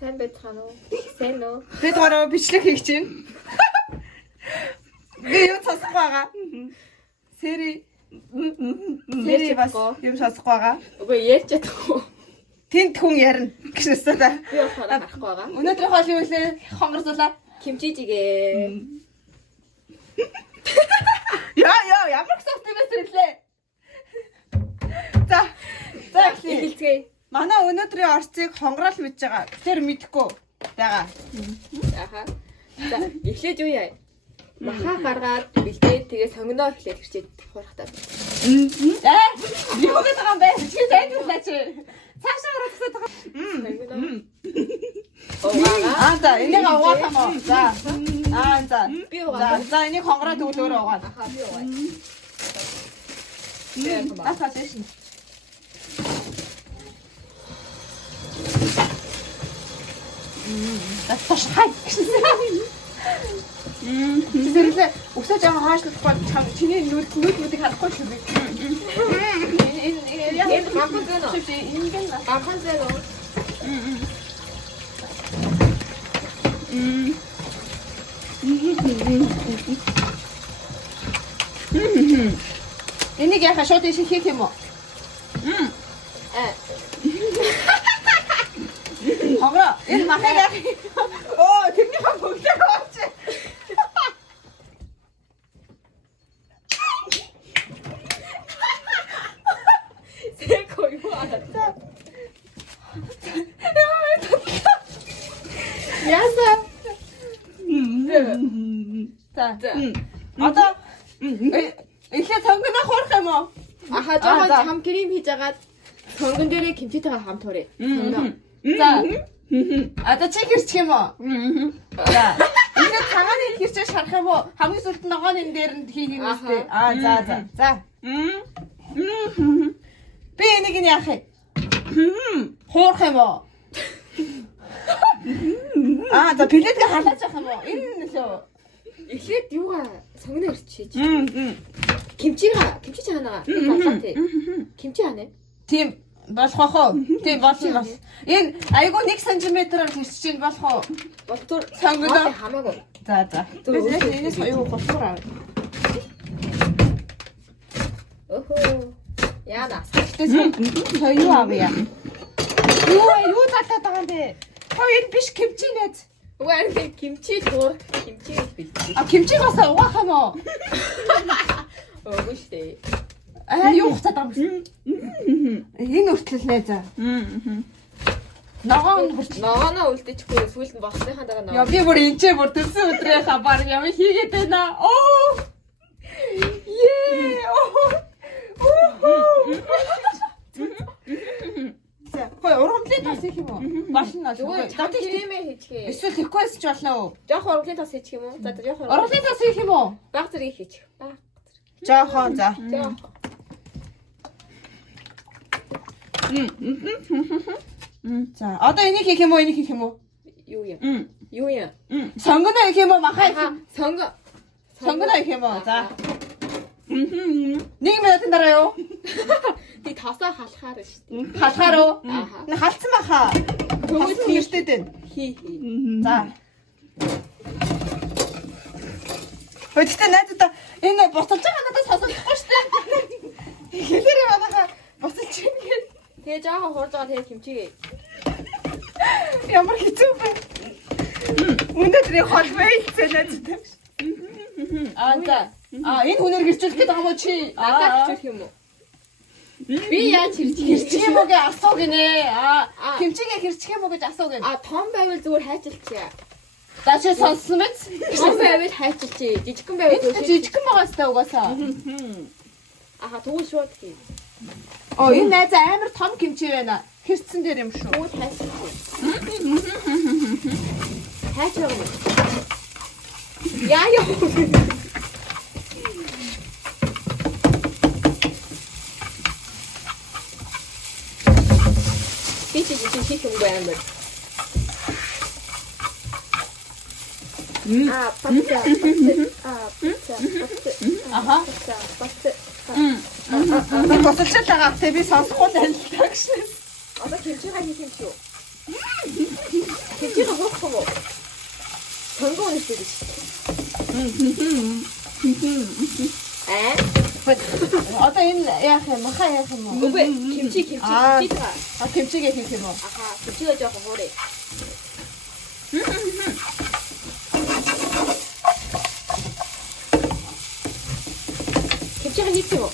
Сайн байцгаана уу? Сайн уу? Бид гороо бичлэг хийх чинь. Би юу сонсох байгаа? Сэри бас юм сонсох байгаа. Үгүй ярьж чадахгүй. Тэнд хүн ярина гэжсэн та. Би болохоор харахгүй байгаа. Өнөөдрийн хоол юу вэ? Хонгорзуулаа. Кимчижигээ. Яа, ямар их софтвер ирлээ. За эхэлцгээе. манай өнөөдрийн орцыг хонгорол мэдж байгаа. Тэр мэдэхгүй байгаа. Аха. За, эхлэж юу яа? Махаа гаргаад бэлдээд тэгээ сонгоноо эхлээд хэрчээд хурах таа. Юу гэдэг юм бэ? Чи тайлбарлаач. Цаашаа гараад гэсэн байгаа. За, энийг аваад юм уу? За. За. Би угаа. За, энийг хонгороо төгөлөөр аваад. Аха, би угаа. Тасаа дэшин. Таш хай. Зэрлээ өсөж байгаа хаашлахгүй чам чиний нүдийг харахгүй шүү би. Энэ багхан зэнэ. Энэ багхан зэнэ. Энийг яхаа шууд ишин хийх юм уу? Хонгороо энэ махаг яах? Оо тэрний хам бүгдээ хооч. Сэко юу аа? Яса. За. Одоо эхлээд сонгоно хуурах юм уу? Аха, жоохон чам крем хийж агаад сонгон дээрээ кимчитэйгээ хамт хууръя. Сонгоно. За. Одоо чи хэрчих юм уу? За. Энэ цагааны хэрчээ шарах юм уу? Хамгийн сүлд ногооны дээр нь хийх юм үстэй. За. Би энийг нь яах юм? Хуурах юм уу? За билетгээ халааж авах юм уу? Энэ нөлөө. Эхлээд юугаа сонгоно ирчихэж. Кимчи чаанаага. Кимчи ханаа. Тийм болох бах уу? Тийм болно. Энэ айгу 1 см-аар хэрчиж ин болох уу? Болтур сонгоно хамаагүй. За. Энэс юу болтур аа. Охоо. Яана. Тэгтээ юу авъя? Юу татаад байгаа юм бэ? Энэ биш кимчи нэз. Үгүй кимчи туурах кимчи бэлдээ. Кимчиг бас угаах юм уу? Өөгүй штэ. Юу хуцаад байгаа юм бэ? Энэ өртлөл нэ за. Ногооноо үлдээчихгүй сүүлд нь босныхаа дараа ногоо. Яа би бүр энчээ бүр төрсөн өдрийн хабар юм хийгээд байна. Оо. За, хой ургамлын тас хийх юм уу? Болно л. Дад кремээ хийчихээ. Эсвэл хийхгүйс ч болно уу? Жоох ургамлын тас хийчих юм уу? За жоох ургамлын тас хийх юм уу? баг зэрэг хийчих. Баг. Жохон за. За, одоо энийг хийх юм уу? Энийг хийх юм уу? Юу юм? Сонгоно хийх юм уу? Махаа. Сонгоно хийх юм уу? За. 1 минутын дараа юу? Би тасаа халахаар шүү дээ. Халахаар уу? Ааха. Халцсан баха. Төгөл хийртэй дээ. Хий. За. Өдөртөө найдаа энэ буцалж байгаа надад сонсохгүй шүү дээ. Хэлээрээ манайха буцалж чинь. Тэгээ жоохон хурж байгаа тэгээ кимчигээ. Ямар хэцүү бэ? Өнөөдрийн хол бэлцээ найдаа. За. Энэ хүнээр гэрчүүлэх гэдэг юм уу чи? Надад хичүүлэх юм уу? Би яаж хэрчих юм уу гэж асуу гинэ. Кимчигээ хэрчих юм уу гэж асуу гинэ. Том байвал зүгээр хайчилчихъя. Дашаа сонссон мэт. Том байвал хайчилчихъя. Жижигхэн байвал зүгээр. Жижигхэн байгаас та угаасаа. Аха тэгвэл шууд хий. Энэ найз амар том кимчи байна. Хэрцсэн дээр юм шүү. Тэгвэл хайчилчихъя. Хайчгаа. Яа. Хийх юм байна. Аха. Босолч байгаа те би сонсохгүй л байна л гэж. Одоо кимчигаа хийх юм шүү. сонгоо үнэтэй биш. Одоо энэ яах юм? Маха яах юм уу? Үгүй кимчи байгаа. Кимчигээ хийх юм уу? Аха кимчигээ жоохон хуурай. кимчигээ хийх юм уу?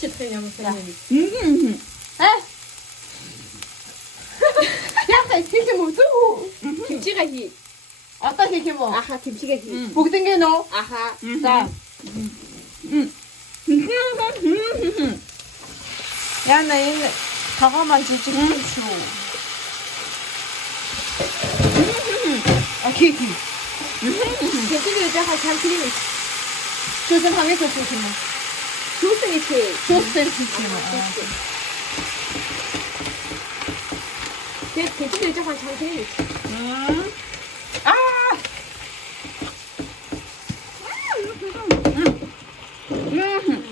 Читрэн ямар сайн юм. Яах хийх юм уу? Кимчигээ хий. Одоо хийх юм уу? Аха кимчигээ хий. Бүгднгээ нөө. Аха. За. Яна энэ тагоо маань жижиг юм шүү. Окей. кимчигээ жоохон чамчрын. Шүүсэн хамгийн төлөв юм уу? Шүүсэн ихээ. Шүүсэн хийх юм уу? Тэгээд кимчигээ жоохон чамчрын.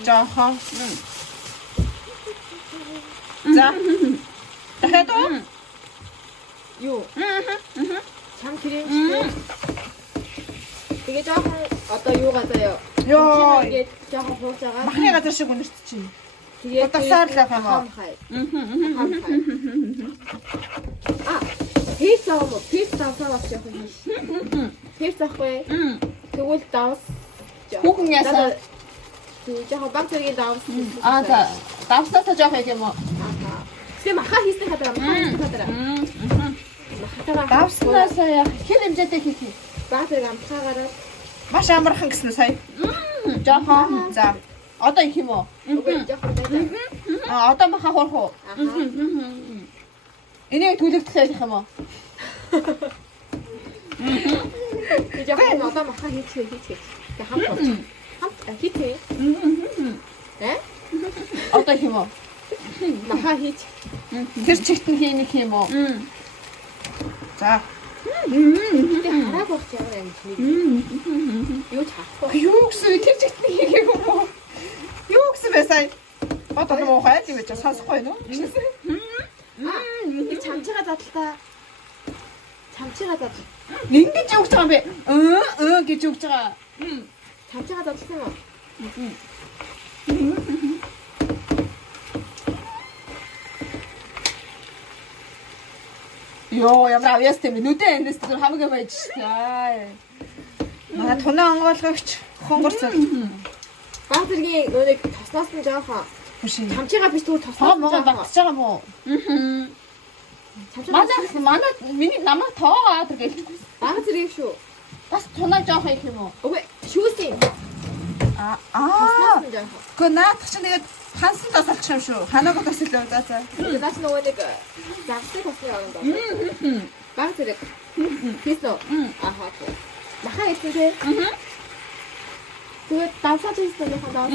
Жаахан. За. Дахиад уу? Юу? чамчрын шүү. Тэгээ жоохон одоо юу газаа Йоо. ингээд жоохон хуурж байгаа. Махны газар шиг үнэрт чинь. Тэгээд удасаар л авах юм уу? Пиц авах уу? Пиц авах жоохон хийш. Пиц авахгүй. Тэгвэл давс. Хүүхэн ясаа. Тэг жоохон баг зэргийн давс. За. Давсаасаа жоох юм уу? Тэг маха хийсэн хадраа. Давснасаа яах? Хэр хэмжээтэй хийх юм? Баг зэрэг амтгаагаараа. Маш амархан гэсэн сая. Жохон. За. Одоо их юм уу? Үгүй жоохон байдаг. Одоо маха хуурах уу? Энийг түлэгдэх байх юм уу? Тэг жоохон одоо маха хийчихээ. Тэг хамт хийчихээ. Одоо их юм уу? Маха хийч. Тэр чигт нь хийх юм уу? За. Тэг хараад байх ямар юм чи. Юу ч харахгүй. Юу гэсэн тэр чигт нь хийх юм уу? Юу гэсэн бэ сая? Одоо муу хайлт гэж сонсохгүй юу? Энэ чамчигаа задлаа. Чамчигаа задл. Ингэж өгч байгаа юм бэ? Гэж өгч байгаа. Чамчигаа задлсан юм. Йоо, ямар авьяас тийм нүдэн эндээс тэр хамгийн байж шээ. Манай тунаа онгойлгогч хонгорцол. Баг зэргийн нөөник тоснаас нь жоохон. Чамчигаа биш тэгвэл тосноо мого багтаж байгаа юм уу? Манай миний намайг тоогоо тэр гэлж. Баг зэрэг шүү. Бас тунаа жоохон их юм уу? Үгүй шүүсэн. Тоснаас нь жоохон. Гэхдээ наадах чинь тэгээд хансан тасалчих юм шүү. Ханаагаа тасаллаа за за. Наас нөгөө нэг загсыг тосноо яваад байна. Баг зэрэг. Хийсэн үү? Аха. Маха хийсэн тий. Тэгээд давсаж хийсэн юм хадаа.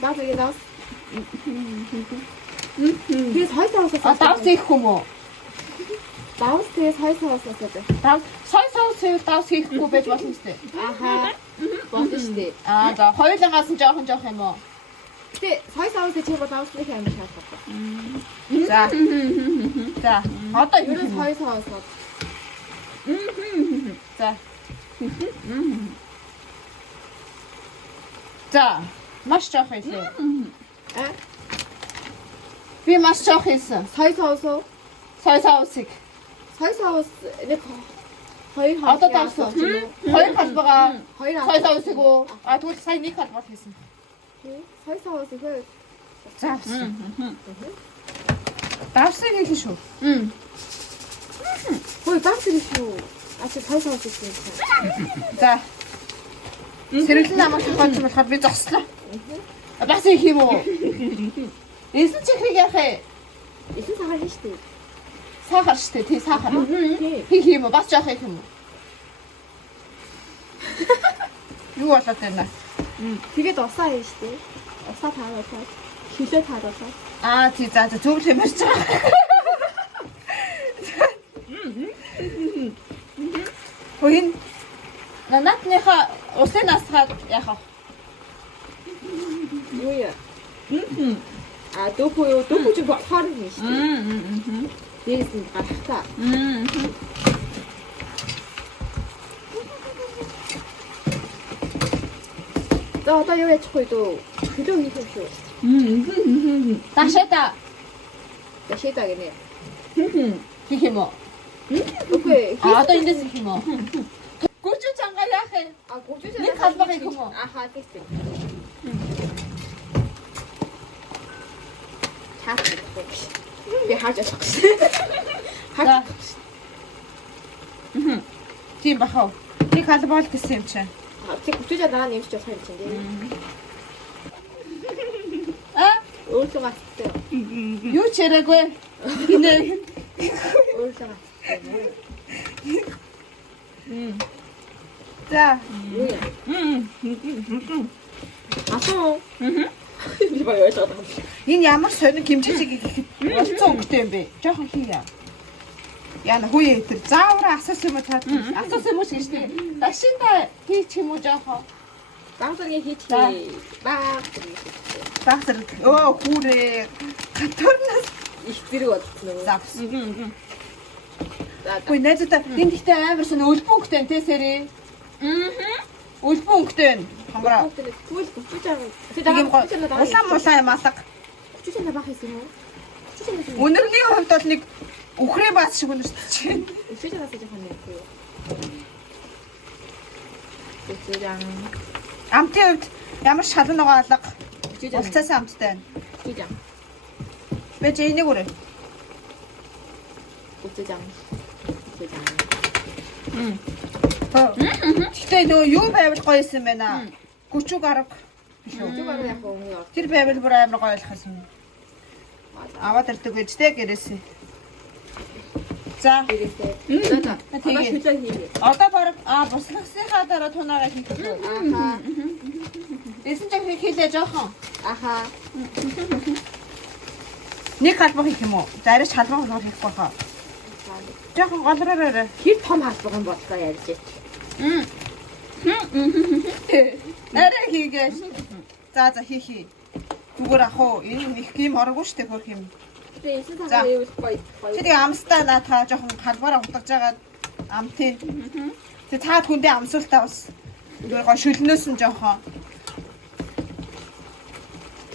Баг зэрэг давс. Тэгээд хой соусоо. Давс хийх юм уу? Давс тэгээд хой соусоо дээ. Сой соус хийвэл давс хийхгүй байж болно шүү дээ. Аха. Болно шүү дээ. За хоёулангаас нь жоохон юм уу? Тэ сой соус чи бол давс нэг юм шаардлагатай. За. За. Одоо юу Ерөөс хой соус. За. За. Маш жоох хийлээ. Би маш жоох хийсэн. Сой соус уу? Сой соусыг. Сой соус нэг хоёр хол. Одоо давсан. Хоёр халбага. Хоёр Сой соусыг уу? Тэгвэл сая нэг халбар хийсэн. Сой соус ихэ. За. Давсыг хийх шүү. Хөөе давс ирэх шүү. Ачаа сой соус хийсэн. За. Сэргэлэн намайг хойч болохоор би зогслоо. Бас их юм уу? Эсэн чихрийг яах вэ? Эсэн цагаан хийн штэ. Сахар штэ, тий сахар. Хийх юм уу? Бас жоох хийх юм уу? Юу болоод байна? Тэгээд усаа хийн штэ. Усаа тааруулаад, хилээ тааруулаад. Тий за зөвл юм ярьж байгаа. Хөөе. Натныхаа усын насгаад яах вэ? Юуя. Мм. А дөхөө ч болохоор юм шүү дээ. Мм. Дээрээс нь гарахтаа. Мм. За одоо юу ячих вэ дөө? Хөлөө хийх юм шүү. Мм. Ташаата. Яшида гинэ. Хийх юм уу? Үгүй. Одоо эндээс хийх юм уу? Гүчүү чангаа яах юм? А гүчүү Нэг халбаг хийх юм уу? Аха тийм. Хаач. Би хааж болох гэсэн. Хаач. Тийм бахав. Нэг халбал гэсэн юм чинь. Тэг гүчүү дараа нэмж болох юм чинь тийм. Өөртөө гацтай. Юу ч яриаггүй. Гинэ. Өөртөө гацтай. За. Юу яа? Асуу. Би баг ойлгоод байгаа юм. Энэ ямар сонин хэмжээг ихэд болцсон өнгөтэй юм бэ? Жохон хийе. Яна хүүе тэр заавар асуусан юм уу таад? Асуусан юм уу гэж тий. Дашинда хийчих юм уу жохон? Багсаргийн хийчих. За. Баг. Багсар хүүрээ катурнаас Их зэрэг болчихсон уу? за. За. Хөөе найзуудаа энэ гэхдээ амар сонь өлбөн өнгөтэй тий сэрээ. Өлбөн өнгөтэй. Хамраа. Түл гүчүү жаа. Тийм гоо. Улаан мулаан юм алга. Гүчүү жаа бах хийсэн үү? Гүчүү жаа. Өнөрний хувьд бол нэг үхрээ баас шиг өнөрч. Гүчүү жаа жоохон нэг юу? Гүчүү жаа. Амтын хувьд ямар шалан байгаа алга. Гүчүү жаа. Улцаас амттай байна. Гүчүү жаа. Бэж энийг үрээ. Гүчүү жаа. Гүчүү жаа. Гэхдээ нөгөө юу байвал гоё юм байна. Гүчүүг арга. Гүчүү гараа яг өнгө ор. Тэр байвал бүр амар гоё болох юм. Аваад ирдэг гэж тэ гэрээсээ. За. Гэрээсээ. За. Одоо шүлээ хийе. Одоо баг буслагсныхаа дараа тунаагаа хийх үү? Аха. Эсэн ч хийлээ жоохон. Аха. Нэг халбаг хийх юм уу? Зариш халбаг хийхгүй хаа. Жоохон голророо. Хэр том халбаг юм боллоо ярьж ээ. Арай хийгээс. За хий. Зүгээр ах уу. Энэ их юм ороогүй штэ хөрх юм. Тэгээ эсэ цагаа юу гоё. Тэр амстаа наатаа жоохон халбаараа утгаж байгаа амтын. Тэг таад хүндээ амсуултаа бас. Зүгээр гоо шүлнөөс нь жоохон.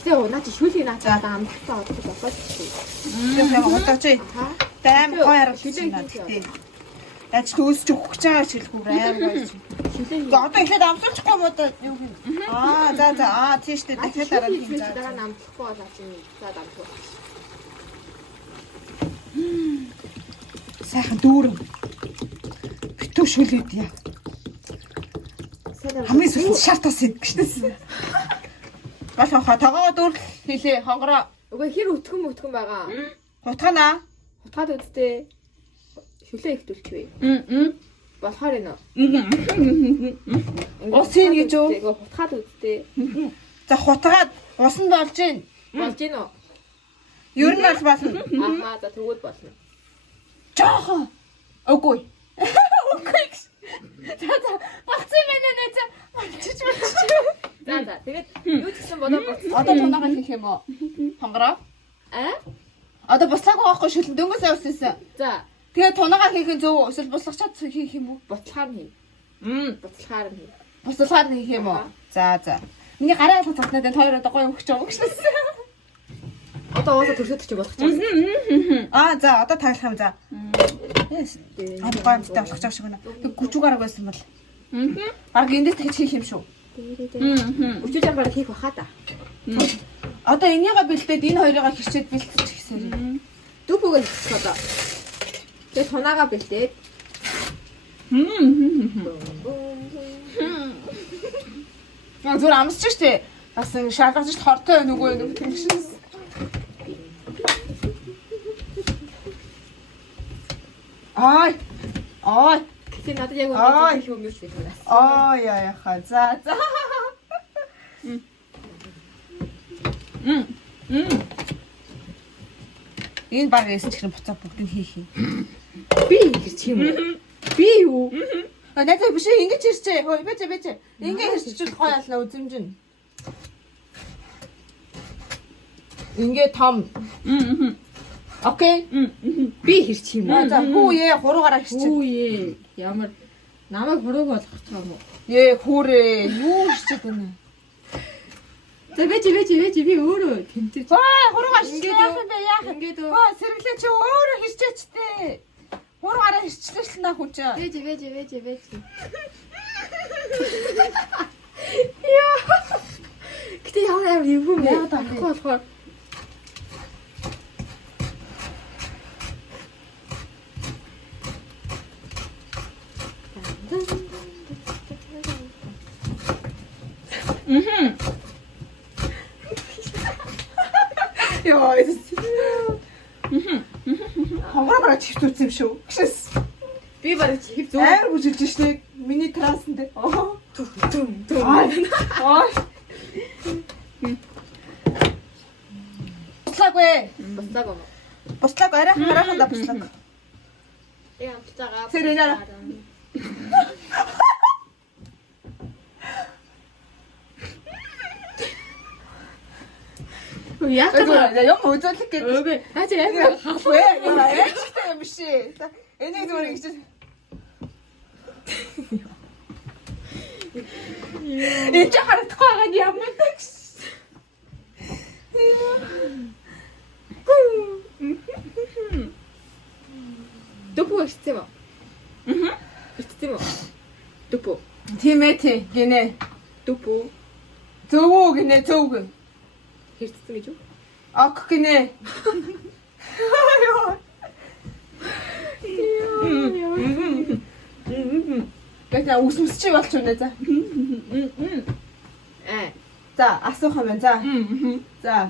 Тэгээ наа чи шүлгийг наацаа амталтаа одох болоод чи. Жоохон утгаж. Аха. Даам гоё харагдаж байна гэдэг. Яаж төөсч өгөх гэж байгаа шилхүүр амар гоё. Шүлээ. Одоо ихэд амсуулчихгүй юм уу да юу юм. За. Тийм штэ дахиад дараа нь хийж дараа байгаа. намтлахгүй болоо чи за дамжуулах. Сайхан дүүрэн. Битүү шүлээд яа. Хамгийн сүлд шартаас идэх шнэс. Болох хатагаа дүүр хийлээ хонгороо. Үгүй хэр өтгөн байгаа. Утганаа. Утгаад үсттэй. Шүлээ их төлчихвээ. Болохоор энэ. Ус ийн гэж үү? Үгүй утгаад үсттэй. За хутгаад ус нь болж гин. Болж гин үү? Ер нь бол болно. Аха за тэгвэл болно. Жаахан. Үгүй. Үгүй. За багцсан байна нэ за. Болчих. За тэгээд юу ч гэсэн бодоо боцсон. Одоо тунаагаа хийх юм уу? Хонгороо. Одоо буслаагүй байхгүй шүлэн дөнгөсөө уссэн. За Тэгээ тунаагаа хийх нь зөв эсвэл буслахчаад хийх юм уу? бутлахаар нь хий. Бутлахаар нь хий. Буслахаар нь хийх юм уу? За. Миний гараа алхах цогтноод энэ хоёр одоо гоё өгч байгаа гэж байна. Одоо уусаа төрсөд чи болох ч юм. За одоо таглах юм за. Аа гоё амттай болох ч шиг байна. Тэг гүчүүг арга байсан бол. Баг эндээс тэгж хийх юм шүү. Өчиг жамбар хийх баха та. Одоо энийгээ бэлдээд энэ хоёрыг хэрчээд бэлтчих гэсэн. Дүү бүгэ хийх одоо. Тэгээ тунаагаа бэлдээд. Зүгээр амсчих штэ. Бас шалгаж ш хортой нүгөө нэг тэгшээс. Ай. Чи надад яг үнэ хийх юм юу шиг байна. Яаха. За. Энэ баг эсэж хэрэг буцаа бүгдийг хийх юм. Би гэж юм уу? Би юу? Надад биш ингэж ирчээ. Хөөе бэж. Ингээ ирчихвэл гоё ялна үзэмжин. Ингээ том. Окей. Би хэрч юм уу? За хүүе хуруугаараа хийчих. Хүүе. Ямар намайг хуруу болгох юм уу? Хүүрээ юу хийчих вэ? За вэж би өөрөө тэмцэж. Хуруугаар хийчих яах юм бэ? Яах юм? Ингээд Сэргэлээ чи өөрөө хийчихтэй. Хуруугаараа хийчихлээ л наа хүн чи. вэж. Яа. Гэтэ ямар юм бэ? Яагаад авах вэ? Болохоор Яа, хавраараа чивтүүлсэн юм шүү. Гшээс. би барыг чихв зүг. Амар бүжиглж штэ. Миний трансн дээр. Түм. Буслаагүй. Бастаг юм. Буслааг арайхандаа буслааг. Я амтагаа. Сэрэнаа. Яах вэ? Юм үзүүлэх гэдэг. Үгүй. Наач яг Хавгүй. Яачтай юм биш. Энийг зүгээр ингэж. Энд харагдахгүй байгаа юм даа. Дупу ихтэй ба. Ихтэй ба. Дупу. Тимэти гинэ. Дупу. Зөвөө гинэ зөвгөн. Хэрцсэн гэж юу? Ок гинэ. Гэтэ үсмэс чи болчихно за. За асуух юм байна. За.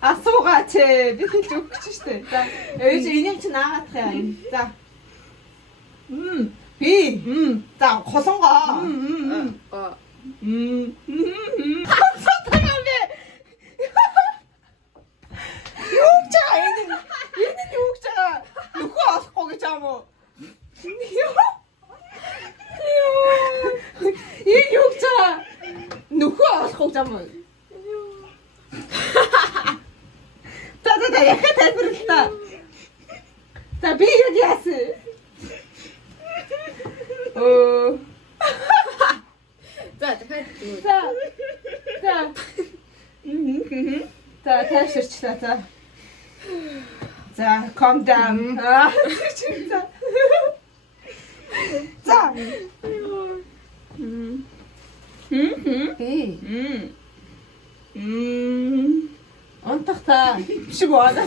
Асуугаач би хэлж өгч штэ. За. Ээж энийг чи наагаадах юм. За. Би. За холонгоо. Юу ч энэ юу ч нөхөө олохгүй гэж юм уу? Энэ юу ч нөхөө олохгүй гэж юм уу? За яхаа тайлбарлаа. За би юу яасан? За дахиад. За тайширчлаа за. За calm down. За. Онтахта шиг байна.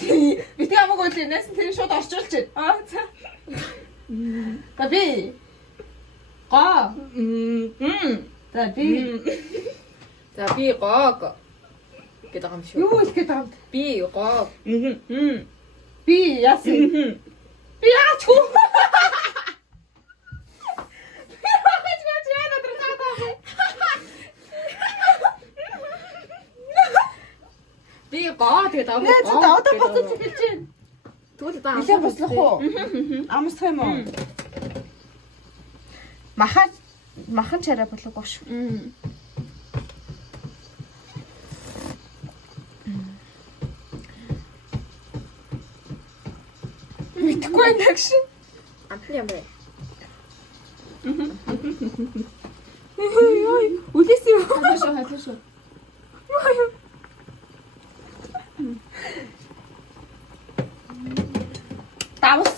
Би тийм агуу л нэсэн тэр шууд орчуулж байна. За. За би. Га. За би. За би гог гэдэг юм шүү. Юу хэлэх гээд байгаа юм? Би гог. Би яасан? Би яач хөө? Би гог гэдэг юм. Нэ за одоо боцож хэлж байна. Тэгвэл одоо Нилээ бослох уу? Амсах юм уу? Махан чараа болов гош. Мэдгүй байна гэж. амтны юм бэ? Үлээс юу? Халишоо. Давс.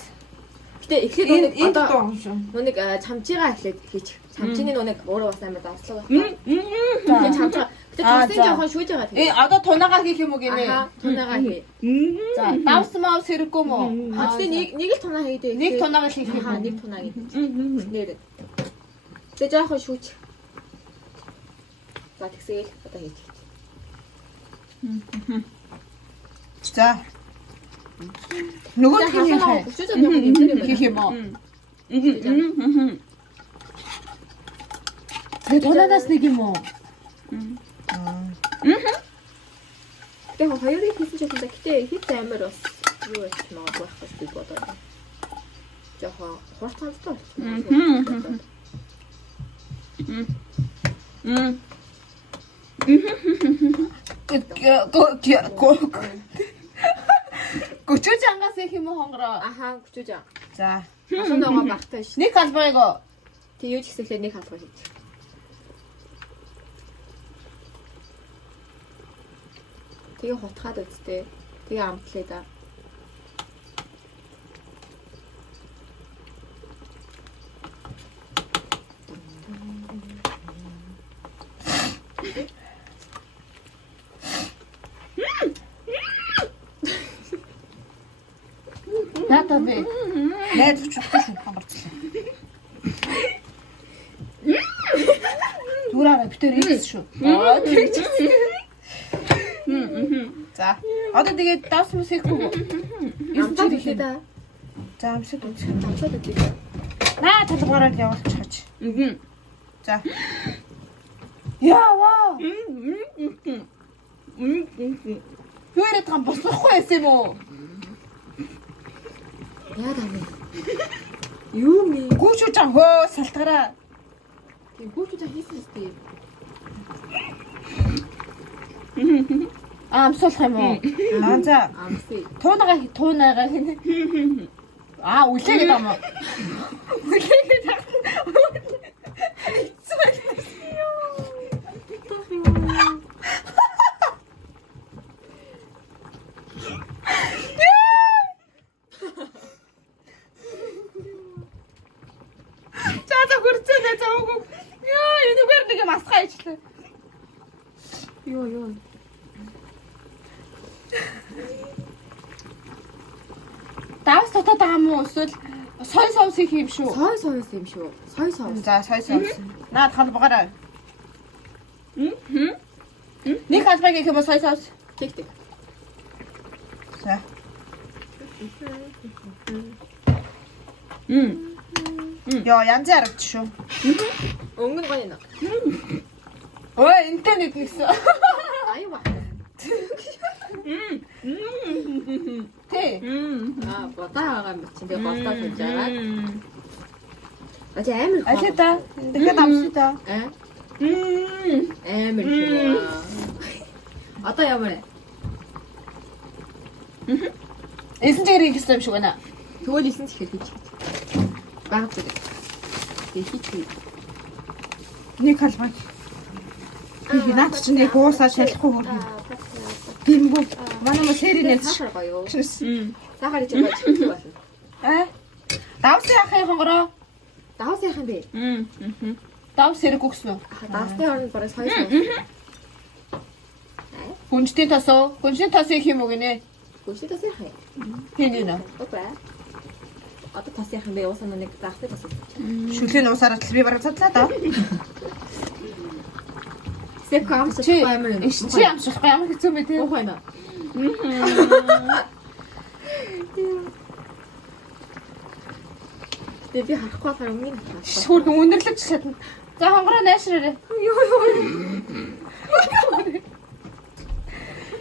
Гэтэ эхлээд Энэ одоо доо шүү. нүг чамчигаа эхлээд хийчих. Чамчины нүг өөрөө бас амар давслаг байна. Тэгээ чамчгаа. Гэтэ тусдын жоохон шүүж байгаа тийм. Одоо тунагаа хийх юм уу гинэ? Тунагаа хий. За, давс маа сэрэггүй мүү? Гэтэ нэг л тунаа хийдэ. Нэг тунагаа хийх юм. Нэг тунаа хийдэ. Нэр. Тэгээ жоохон шүүж. За тэгсээл одоо хийчих. За. Нөгөө тийм юм. Хүчтэй жоохон нэмэр юм. Хийх юм уу? Тэгээ тунаас нэг юм уу? Тэгээ хоёрыг хийсэн ч гэсэн гэтээ хит амар бас юу байж магадгүй байх гэж би бодоод байна. Жохоо хурцгаантай болчихсон. Гүчүүж ангаас их юм уу хонгороо. Ахаа хүчүүж. За. Олон байгаа багтаа ш. Нэг албагаа. Тэг юу ч гэсэглээ нэг халбаа хийж. Тэгээ хутгаад үсттэй. Тэгээ амтлаа да. Надад би найз өчөлтөж хонгорцлоо. Зүраараа битэр ийс шүү. За. Одоо тэгээд давс мөс хийхгүй. Амтаад үгүй да. За амсад үз. Амтаад үгүй. Наа талбараар явуулчих. За. Яава. Хөөрэд гам босохгүй байсан юм уу? Яа даа. Юу ми? Гүүчүүж аа хөө салтгараа. Тийм гүүчүүж хийсэн үстэй. Амсуулах юм уу? За. Амсыг. Туунагаа үлээгээд юм уу? Үлээгээд. За хүрцээ заагүй. Яа, энэгээр нэг юм асгаа ижлээ. Юу. Давс дотоод байгаа мó эсвэл сой соус хийх юм шүү. Сой соус юм шүү. Сой соус. За сой соус. Наад халбагаараа. Нэг халбаг хийх юм сой соус. Тэг. За. Яа, янз харагд шүү. Өнгө гоё нэ. Ой, интернет нэгсэн. Аюу ба. Тэ. Бодаагаа юм чинь тэгээ болтоо хийж байгаа. Ачаа амар. Алита. Тэгэхээр амсаа. Амар юм. Одоо ямар вэ? Эсэн чигээр их юм шиг байна. Тэгвэл 9 чихэр хийж. Баг зэрэг. Тэгээ хийчих. Нэг халбаг. Би наад чинь нэг уусаа шалахгүй хөргий. Гимгүү. Манай мө сэринээс. Сахар гоё. Сахар хийж байгаа байна. Давс яах юм хонгороо? Давс яах юм бэ? Давс хэрэг өгсөн үү? Давсны орнд бараг сой соус. Хүнжтийн тосоо. Хүнжтийн тос их юм уу гинэ? Гүшээ тас яах юм? Хин нэ. Опа. Одоо тас яах юм бэ? Уусаа нэг давсны тас. Шүлийн уусаараа л би бараг цадлаа да. Сэк амсах амар юм. Чи амсах амар хэцүү мэ тий? Ухайна. Би харахгүй байгаа юм уу? Шүргэн үнэрлэж чадна. За хонгороо найшраарэ. Юу.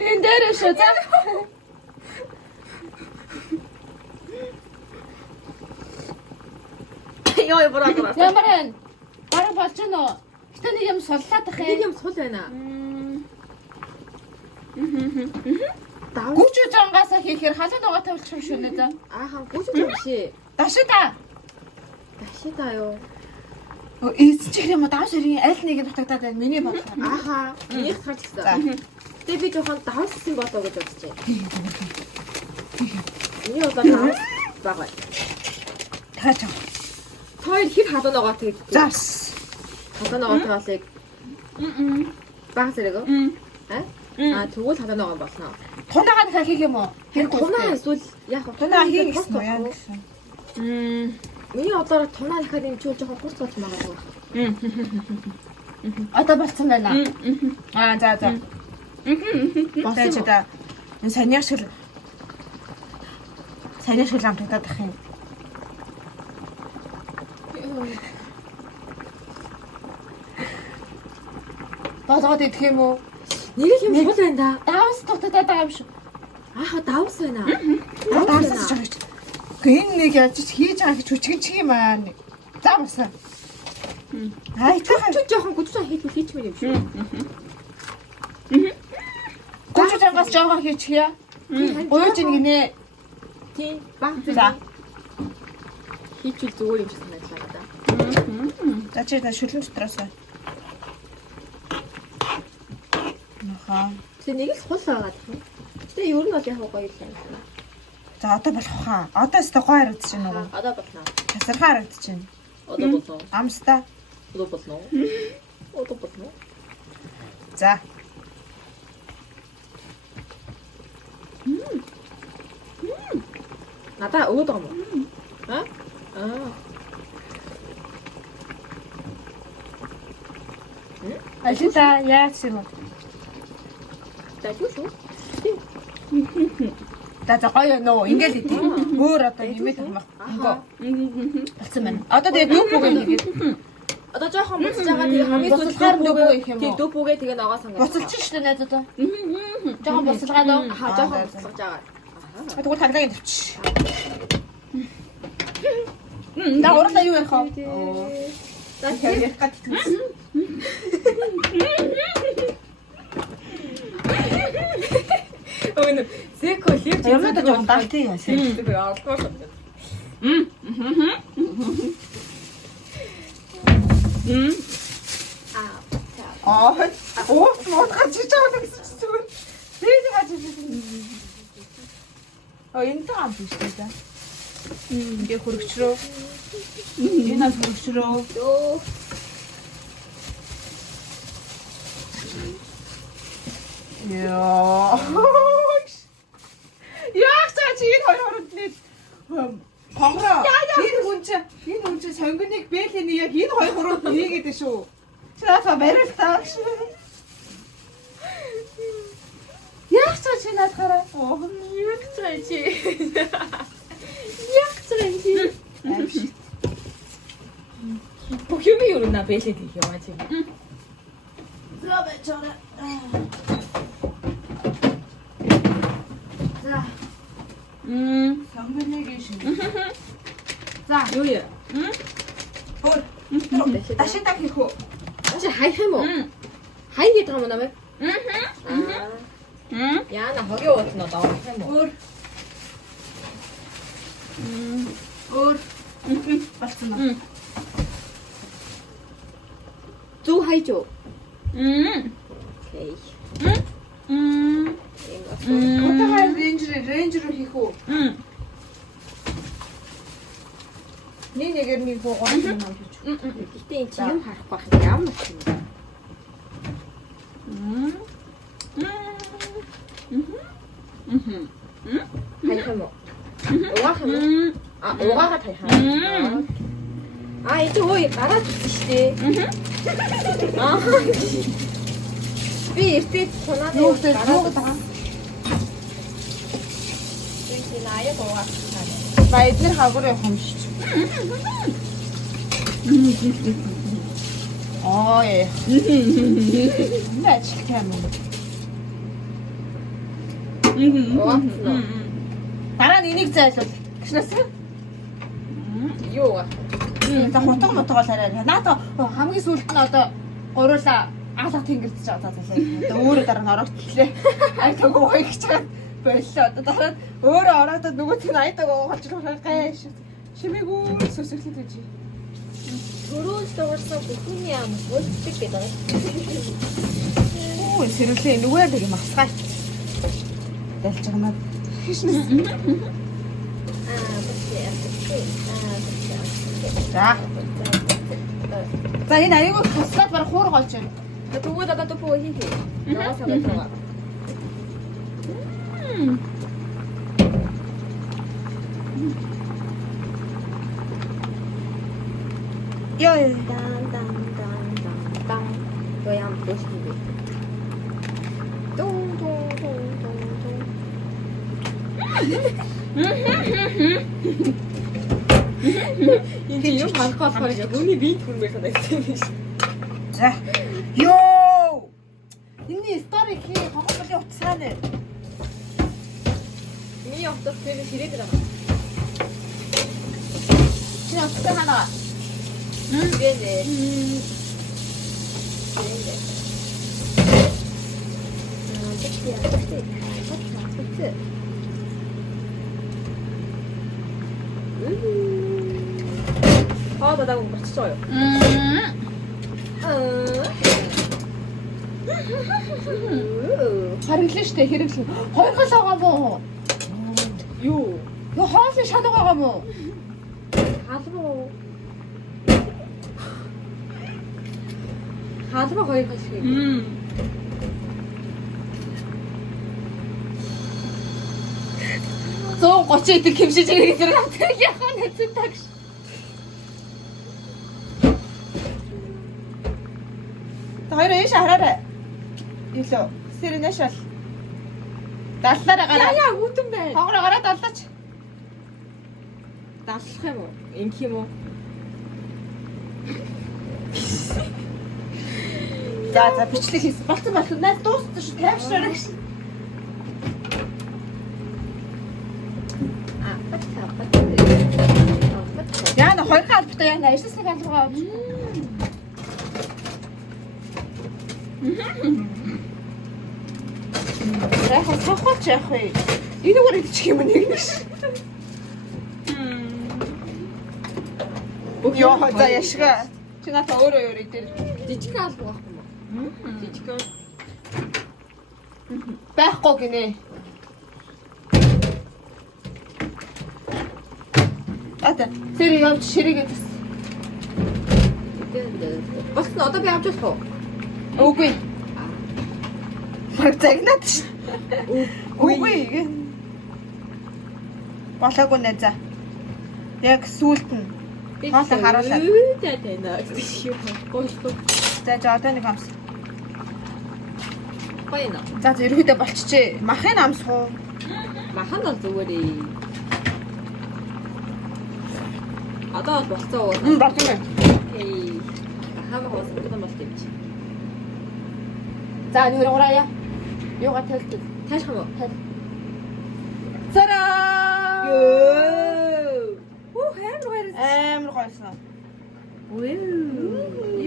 Энэ дээр шүү за. Яа бороо. Ямар вэ? Бараг болж гэнэ үү? Гэтэ нэг юм суллаад ах Нэг юм. юм сул байна. Давс. Гүчүүж ангаасаа хийхээр халуун угаа тавьчих юм шүү нэ за. Аахан гүшээ биш. Дашида. Дашида юу? Эц чих юм давс хэрийн аль нэг нь дутагдаад байна. Миний бодлоор. Ааха. Минийх харж гэсэн. Тэгээ би жоохон давссан болоо гэж бодчихжээ. Миний бодлоор давс бага. Таач. Хоёр хит халуун угаа тэг. Зас. Халуун угаа таалыг. Баг зэрэг үү? Тэгвэл халуун угаа болно. Тунагаа дахиад хийх юм уу? Тунаа эсвэл яг тунаа хийх гэсэн үү яа гэсэн. Миний бодлоор тунаа дахиад юм чүүл жоохон хурц болж байгаа. Одоо болцсон байна. За. Болсон ч да. Энэ саньяг шил амтагдаад ах юм. Босоод идэх юм уу? Нэг юм сул байна да. Давс дутагдаад байгаа юм шүү. Ааха давс байна. Давс гэж байгаа шүү. Гэхдээ энэ нэг яаж хийж байгаа гэж хүчгэн чих юм аа. За басаа. Ай таа жоохон гүцэн хийх юм шүү. Бас жоохон хийчихье. Гуйж ийн гинэ. Тийм баг За. хийчихвэл зүгээр юм шиг санагдлаа надаа. За чи та шүлэн дотроос. Нахаа. Тэгээ нэг л хул байгаа тийм. Тэгээ ер нь бол яг гоё л юм. За одоо болох хаа. Одоо өстө гоё харагдаж байна уу? Одоо болно. Тасархаа харагдаж байна. Одоо болно. Амста. Одоо болно. Одоо болно. За. Надаа өгöd байгаа юм уу? Аа? Алита яач юм? Дажгүй шүү. За гоё нөө ингээл идэх. Өөр одоо нэмээд авах. Болцсон байна. Одоо тэгээ дүүп үгээ хийгээд. Одоо жоохон буцаж байгаа тэгээ хамгийн Буцалгаар сүүлд дүүп үгээ хийх юм тийм уу? дүүп үгээ тэгээ ногоо сонгоо. Буцалчих шүү дээ найзуудаа. Жохон буцалгаа дөө. Хаа жоохон буцаж байгаа. Тэгвэл таглагыг төвч. Да уралда юу ярих вэ? За ярих гад. Өөн зэко лив Ямар да жоохон дагтай юм шиг. Алкоол. Оо, модгаж чижаа гэсэн чинь зүгээр. Дээд гаж чижээ. Энэ таам биш дээ. Ингээ хөрөгчрөө. Энэ нас хөрөгчрөө. Йоо. Яа. Яг цаа чи энэ хоёр хооронд нэг хонгороо. Энэ хүн чи сонгоныг бэлэний яг энэ хоёр хооронд хийгээд шүү. Чафа барил тааш. Яг цаа чи наадахаараа. Яг цай чи. Яг цай чи. Амшиг. Бүх юм юу нэ бэлээд их юм аа чи. За бачаараа. За. Сонгоныг шиг. За, Юу яа? өөр. Ташин так хийх үү? Чи хайх юм уу? Хай гэдэг юм намайг. Яна хогийн уутнууд авах юм уу? Өөр. Болцсон уу? Зүг хайж юу? Окей. Утагаар рейнжер хийх үү? Нэгээр нэг гоо юм хийж. Гэтэ энэ чи юм харахгүй байх юм ямар юм. Хайх юм уу? Угаах юм уу? Угаагаад хайх юм. Энд ой гараад ирсэн шүү дээ. Би эртээ цунаад Нуугаад байгаа. би наяа угаах. Ба эдгээр хагуур явах юм шүү. Оо яа. Нач кэм. Угаах. Дараа нь энийг зайлуул. Гişнээс. Юу угаах? За хутга мотгоол хараа. Наадаа хамгийн сүүлд нь одоо гуруула алга тэнгэрдэж байгаа залаа. Одоо өөрөө дараа нь орогдлээ. Ай төгөө гоё гэж байгаа боллоо. Одоо дараа нь өөрөө ороод нөгөө тийм айдаг болж байгаа гайш. Шимээгүй сөсөглөж гэж. Төрөөс дуурсан бүхний амс үлддэг гэдэг. Оо сэрүүлээ нөгөө яг юм асгаач. Дэлж байгаа маа. За. За энэ аягүй туслаад барах хуурга олж байна. Тэгвэл одоо тупоо хийхээ. Ногоо сагтгаа. Яа. Дан. Tô ям босхий. Дун. Энэ юм харахгүй болохоор яг үний бит хүн байх санагдсан юм шиг. За. Йоо. Миний стори хий хогцолын утсааны. Миний автос тэр ширээд байгаа. Чи утсаа ханаа. Ширээд. 아, 나 나온 거 진짜요. Хариглаа штэ хэрэглэн. Хоёрхоос байгаа мó. Юу? Юу хоолны шалга байгаа мó. хаалруу. хаалруу хоёр хашиг. 130 эдэг хэмшиж ирэх зэрэг авдаг яхаа нэцэн тагш. Хоёр эш хараарай. Илүү сэрнэш бол. Даллаараа гараа. Яа үтэн байна. Хоогоо гараа даллаач. Даалах юм уу? Инх юм уу? За бичлэг хийсэн. Болцсон болов. Найз дууссан шүү. Тайвшраа гэж. Яа на хоёр албатай яа на ажлын албагаа авч. Яхаа цохооч яах вэ? Энэгээр идчих юм нэг нь ш. Яа за яшга. Чи надаа өөрөө идэл. Жижиг албаг байхгүй юу? Жижиг. Байхгүй гинэ. Ата сэрэг явж ширээгээ тас. Болсон одоо би авч болох уу? Үгүй. Загнаад ш. Үгүй. Болоогүй нэ за. Яг сүулт нь. Хоолой харуулаад. За тэнэ. Гойш. За одоо нэг амс. Баяна. За ерөөдөө болчихжээ. Махын амсах уу? Махан бол зүгээр ээ. Одоо бол болцоо уу? Болчихно. Окей. Хамаа хоос гэдэг бол тийм чи. За нөр ураа. Юугаа тайлбар. Таашх юм уу? Цараа. Оо, хэмрэг Амар гойсон. Юу?